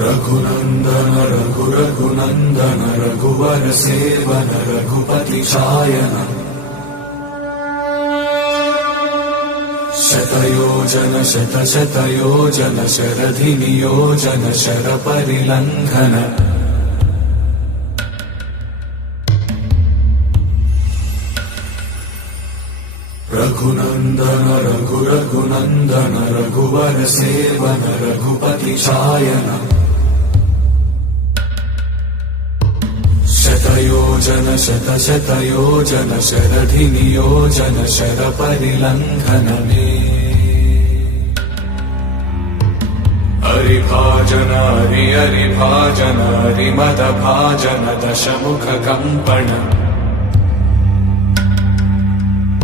रघुनंदन रघुनंदन रघुवर seven Raghupati चायन शतयोजन शतशतयोजन शरधि नियोजन sir परिलंघन Raghunandan Raghunandan रघुवर seven Raghupati चायन शतयोजन शतशतयोजन शरधि नियोजन sir परिलंघन हरिभाजन हरिभाजन हरिमद भाजन दशमुख कंपन